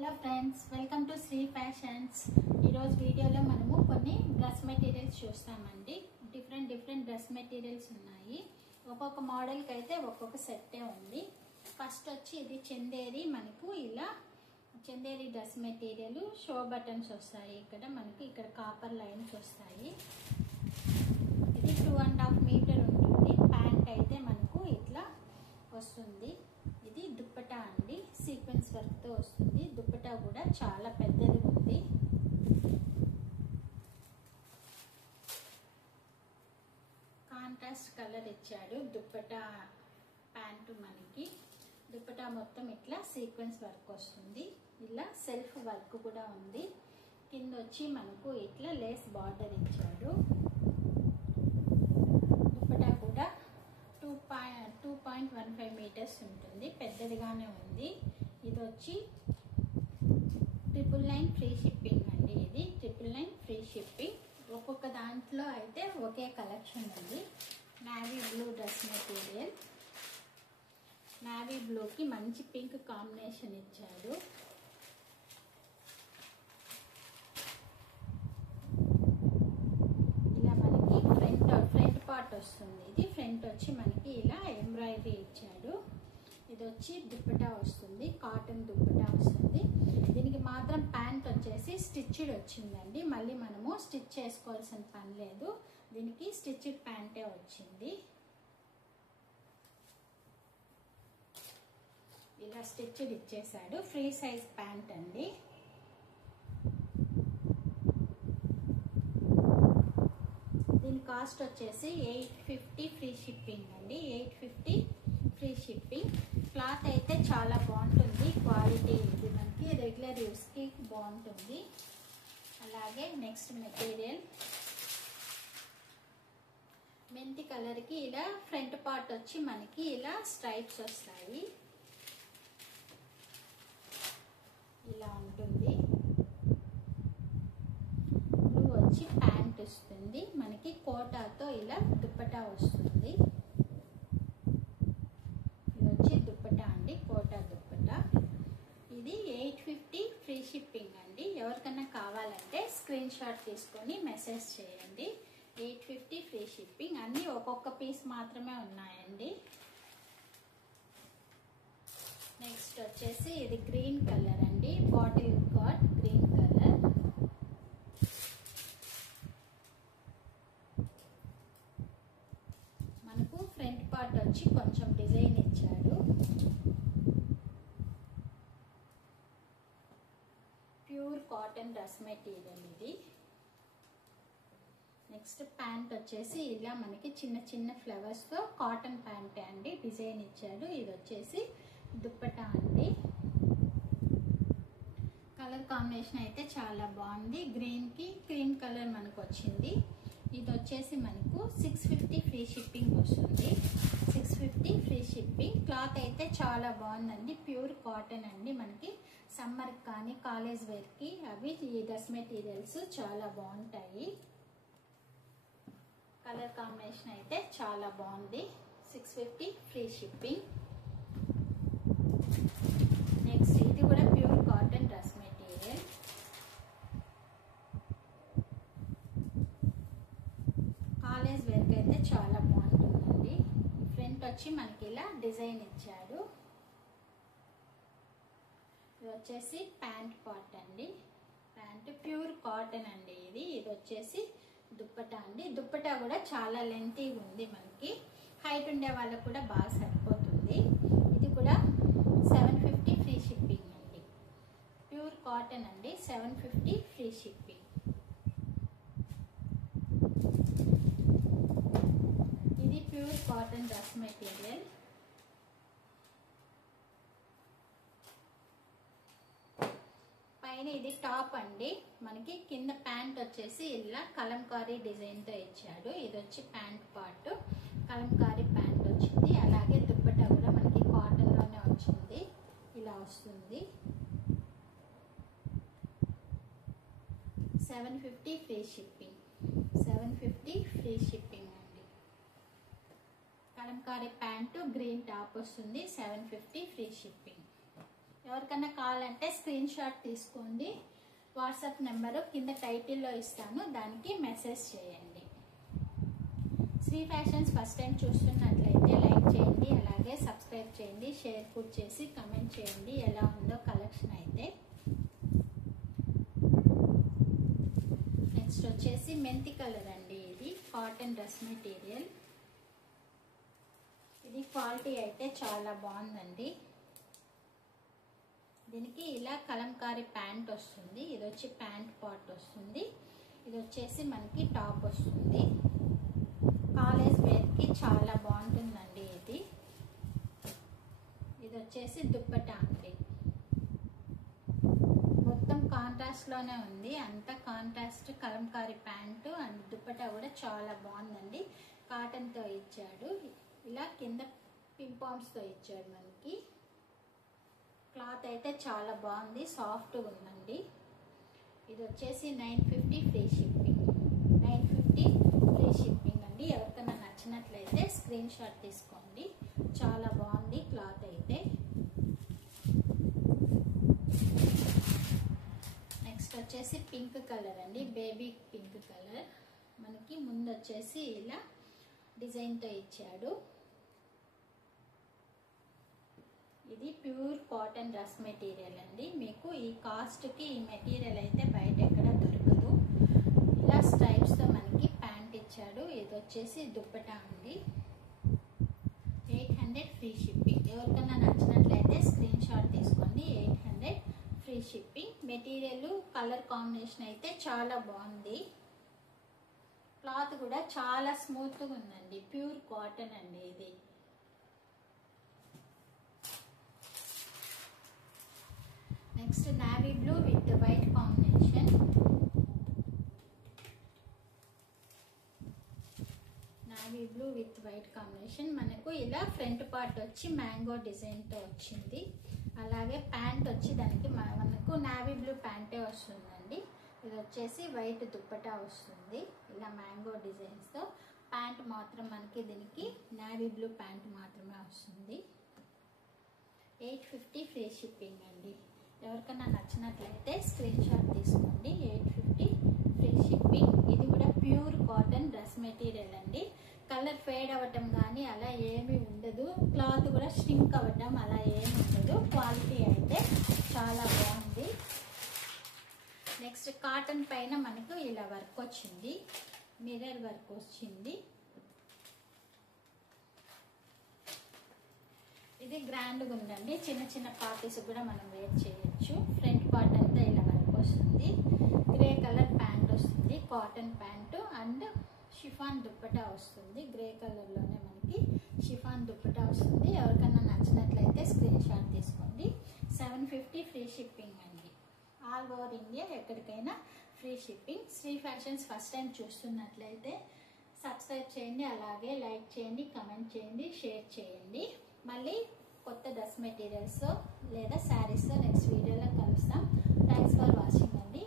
Hello friends, welcome to Shri fashions. ఈరోజు వీడియోలో మనము కొన్ని డ్రెస్ మెటీరియల్స్ చూస్తామండి. డిఫరెంట్ డ్రెస్ మెటీరియల్స్ ఉన్నాయి. ఒక్కొక్క మోడల్కి అయితే ఒక్కొక్క సెట్టే ఉంది. ఫస్ట్ వచ్చి ఇది చందేరి. మనకు ఇలా Chanderi dress material show buttons వస్తాయి. ఇక్కడ కాపర్ లైన్స్ వస్తాయి. ఇది 2.5 మీటర్ ఉంటుంది. ప్యాంట్ అయితే మనకు ఇట్లా వస్తుంది. ఇది దుప్పటా అండి, సీక్వెన్స్ వర్క్ తో వస్తుంది. దుప్పటా కూడా చాలా పెద్దది ఉంది. కాంట్రాస్ట్ కలర్ ఇచ్చాడు దుప్పటా ప్యాంటు. మనకి దుప్పటా మొత్తం ఇట్లా సీక్వెన్స్ వర్క్ వస్తుంది. ఇలా సెల్ఫ్ వర్క్ కూడా ఉంది. కింద వచ్చి మనకు ఇట్లా లేస్ బార్డర్ ఇచ్చాడు. దుప్పటా కూడా 2.15 మీటర్స్ ఉంటుంది. పెద్దదిగానే ఉంది. ఇది వచ్చి 999 ఫ్రీ షిప్పింగ్ అండి. ఇది 999 ఫ్రీ షిప్పింగ్. ఒక్కొక్క దాంట్లో అయితే ఒకే కలెక్షన్ ఉంది. Navy blue dress material. Navy బ్లూకి మంచి పింక్ కాంబినేషన్ ఇచ్చాడు. ఇలా మనకి ఫ్రంట్ పార్ట్ వస్తుంది. ఇది ఫ్రంట్ వచ్చి మనకి ఇలా ఎంబ్రాయిడరీ ఇచ్చాడు. ఇది వచ్చి దుప్పటా వస్తుంది, కాటన్ దుప్పటా వస్తుంది. దీనికి మాత్రం ప్యాంట్ వచ్చేసి స్టిచ్డ్ వచ్చిందండి. మళ్ళీ మనము స్టిచ్ చేసుకోవాల్సిన పని లేదు. దీనికి స్టిచ్డ్ ప్యాంటే వచ్చింది. ఇలా స్టిచ్డ్ ఇచ్చేసాడు. ఫ్రీ సైజ్ ప్యాంట్ అండి. దీని కాస్ట్ వచ్చేసి 850 ఫ్రీ షిప్పింగ్ అండి. 850 ఫ్రీ షిప్పింగ్. క్లాత్ అయితే చాలా బాగుంటుంది. క్వాలిటీ ఇది మనకి రెగ్యులర్ యూస్కి బాగుంటుంది. అలాగే నెక్స్ట్ మెటీరియల్ మెంతి కలర్కి ఇలా ఫ్రంట్ పార్ట్ వచ్చి మనకి ఇలా స్ట్రైప్స్ వస్తాయి. ఇలా ఉంటుంది. బ్లూ వచ్చి ప్యాంట్ వస్తుంది. మనకి కోటాతో ఇలా దుప్పటా వస్తుంది. ఇది వచ్చి దుప్పటా అండి, కోటా దుప్పటా. ఇది 850 ఫ్రీ షిప్పింగ్ అండి. ఎవరికన్నా కావాలంటే స్క్రీన్ షాట్ తీసుకొని మెసేజ్ చేయండి. 850 ఫ్రీ షిప్పింగ్. అన్నీ ఒక్కొక్క పీస్ మాత్రమే ఉన్నాయండి. నెక్స్ట్ వచ్చేసి ఇది గ్రీన్ కలర్ అండి. Bottle gourd green colour. మనకు ఫ్రంట్ పార్ట్ వచ్చి కొంచెం డిజైన్ ఇచ్చాడు. ప్యూర్ కాటన్ డ్రెస్ మెటీరియల్ ఇది. నెక్స్ట్ ప్యాంట్ వచ్చేసి ఇలా మనకి చిన్న ఫ్లవర్స్ తో కాటన్ ప్యాంటే అండి. డిజైన్ ఇచ్చాడు. ఇది వచ్చేసి దుప్పటా అండి. కలర్ కాంబినేషన్ అయితే చాలా బాగుంది. గ్రీన్ కి క్రీమ్ కలర్ మనకు వచ్చింది. ఇది వచ్చేసి మనకు 650 ఫ్రీ షిప్పింగ్ వస్తుంది. 650 ఫ్రీ షిప్పింగ్. క్లాత్ అయితే చాలా బాగుందండి. ప్యూర్ కాటన్ అండి. మనకి సమ్మర్ కానీ కాలేజ్ వేర్ కి అవి ఈ డ్రెస్ మెటీరియల్స్ చాలా బాగుంటాయి. కలర్ కాంబినేషన్ అయితే చాలా బాగుంది. 650 ఫ్రీ షిప్పింగ్. నెక్స్ట్ ఇది కూడా pure cotton dress material. College వేర్కి అయితే చాలా బాగుంటుందండి. ఫ్రంట్ వచ్చి మనకి ఇలా డిజైన్ ఇచ్చాడు. ఇది వచ్చేసి ప్యాంట్ పార్ట్ అండి. ప్యాంట్ ప్యూర్ కాటన్ అండి. ఇది వచ్చేసి దుప్పటా అండి. దుప్పటా కూడా చాలా లెంతీగా ఉంది. మనకి హైట్ ఉండే వాళ్ళకు కూడా బాగా సరిపోతుంది. ఇది కూడా 750 ఫ్రీ షిప్పింగ్ అండి. ప్యూర్ కాటన్ అండి. 750 ఫ్రీ షిప్పింగ్. ఇది ప్యూర్ కాటన్ డ్రెస్ మెటీరియల్. పైన ఇది టాప్ అండి. మనకి కింద ప్యాంట్ వచ్చేసి ఇలా కలంకారీ డిజైన్ తో ఇచ్చాడు. ఇది వచ్చి ప్యాంట్ పార్ట్. కలంకారీ ప్యాంట్ వచ్చింది. అలాగే దుప్పటా కూడా మనకి కాటన్ లోనే వచ్చింది. ఇలా వస్తుంది. 750 ఫ్రీ షిప్పింగ్. 750 ఫ్రీ షిప్పింగ్ అండి. కలంకారీ ప్యాంటు గ్రీన్ టాప్ వస్తుంది. 750 ఫ్రీ షిప్పింగ్. ఎవరికైనా కావాలంటే స్క్రీన్ షాట్ తీసుకోండి. వాట్సాప్ నెంబరు కింద టైటిల్లో ఇస్తాను, దానికి మెసేజ్ చేయండి. శ్రీ ఫ్యాషన్స్ ఫస్ట్ టైం చూస్తున్నట్లయితే లైక్ చేయండి, అలాగే సబ్స్క్రైబ్ చేయండి, షేర్ కూడా చేసి కమెంట్ చేయండి ఎలా ఉందో కలెక్షన్ అయితే. నెక్స్ట్ వచ్చేసి మెంతి కలర్ అండి. ఇది కాటన్ డ్రెస్ మెటీరియల్. ఇది క్వాలిటీ అయితే చాలా బాగుందండి. దీనికి ఇలా కలంకారీ ప్యాంట్ వస్తుంది. ఇది వచ్చి ప్యాంట్ పార్ట్ వస్తుంది. ఇది వచ్చేసి మనకి టాప్ వస్తుంది. కాలేజ్ వేర్కి చాలా బాగుంటుందండి ఇది. ఇది వచ్చేసి దుప్పటా అండి. మొత్తం కాంట్రాస్ట్లోనే ఉంది, అంతా contrast Kalamkari pant and dupatta కూడా చాలా బాగుందండి. కాటన్తో ఇచ్చాడు, ఇలా కింద పింపామ్స్తో ఇచ్చాడు మనకి. క్లాత్ అయితే చాలా బాగుంది, సాఫ్ట్గా ఉందండి. ఇది వచ్చేసి 950 ఫ్రీ షిప్పింగ్. 950 ఫ్రీ షిప్పింగ్ అండి. ఎవరికైనా నచ్చినట్లయితే స్క్రీన్ షాట్ తీసుకోండి. చాలా బాగుంది క్లాత్ అయితే. నెక్స్ట్ వచ్చేసి పింక్ కలర్ అండి, బేబీ పింక్ కలర్. మనకి ముందు వచ్చేసి ఇలా డిజైన్తో ఇచ్చాడు. ఇది ప్యూర్ కాటన్ డ్రెస్ మెటీరియల్ అండి. మీకు ఈ కాస్ట్కి ఈ మెటీరియల్ అయితే బయట ఎక్కడ దొరకదు. ఇలా స్ట్రైప్స్తో మనకి ప్యాంట్ ఇచ్చాడు. ఇది వచ్చేసి దుప్పటా అండి. 800 ఫ్రీ షిప్పింగ్. ఎవరికైనా నచ్చినట్లయితే స్క్రీన్ షాట్ తీసుకోండి. 800 free shipping. Material colour combination అయితే చాలా బాగుంది. క్లాత్ కూడా చాలా స్మూత్గా ఉందండి. ప్యూర్ కాటన్ అండి ఇది. Next navy blue with white combination. Navy blue with white combination. మనకు ఇలా ఫ్రంట్ పార్ట్ వచ్చి మ్యాంగో డిజైన్తో వచ్చింది. అలాగే ప్యాంట్ వచ్చి దానికి మనకు నావీ బ్లూ ప్యాంటే వస్తుందండి. ఇది వచ్చేసి వైట్ దుప్పటా వస్తుంది, ఇలా మ్యాంగో డిజైన్స్తో. ప్యాంట్ మాత్రం మనకి దీనికి నావీ బ్లూ ప్యాంట్ మాత్రమే వస్తుంది. 850 ఫ్రీ షిప్పింగ్ అండి. ఎవరికైనా నచ్చినట్లయితే స్క్రీన్ షాట్ తీసుకోండి. 850 ఫ్రీ షిప్పింగ్. ఇది కూడా ప్యూర్ కాటన్ డ్రెస్ మెటీరియల్ అండి. కలర్ ఫేడ్ అవ్వటం కానీ అలా ఏమీ ఉండదు. క్లాత్ కూడా స్ట్రింక్ అవ్వటం అలా ఏమి ఉండదు. క్వాలిటీ అయితే చాలా బాగుంది. నెక్స్ట్ కాటన్ పైన మనకు ఇలా వర్క్ వచ్చింది, మిర్రర్ వర్క్ వచ్చింది. ఇది గ్రాండ్గా ఉందండి. చిన్న చిన్న పార్టీస్ కూడా మనం వేర్ చేయొచ్చు. ఫ్రంట్ పార్ట్ అంతా ఇలా వర్క్ వస్తుంది. గ్రే కలర్ ప్యాంట్ వస్తుంది, cotton pant and chiffon dupatta వస్తుంది. గ్రే కలర్లోనే మనకి షిఫాన్ దుప్పటా వస్తుంది. ఎవరికైనా నచ్చినట్లయితే స్క్రీన్ షాట్ తీసుకోండి. 750 ఫ్రీ షిప్పింగ్ అండి. ఆల్ ఓవర్ ఇండియా ఎక్కడికైనా free shipping. Shri fashions first time చూస్తున్నట్లయితే సబ్స్క్రైబ్ చేయండి, అలాగే లైక్ చేయండి, కమెంట్ చేయండి, షేర్ చేయండి. మళ్ళీ కొత్త డ్రెస్ మెటీరియల్స్ లేదా శారీస్తో నెక్స్ట్ వీడియోలో కలుస్తాం. థ్యాంక్స్ ఫర్ వాచింగ్ అండి.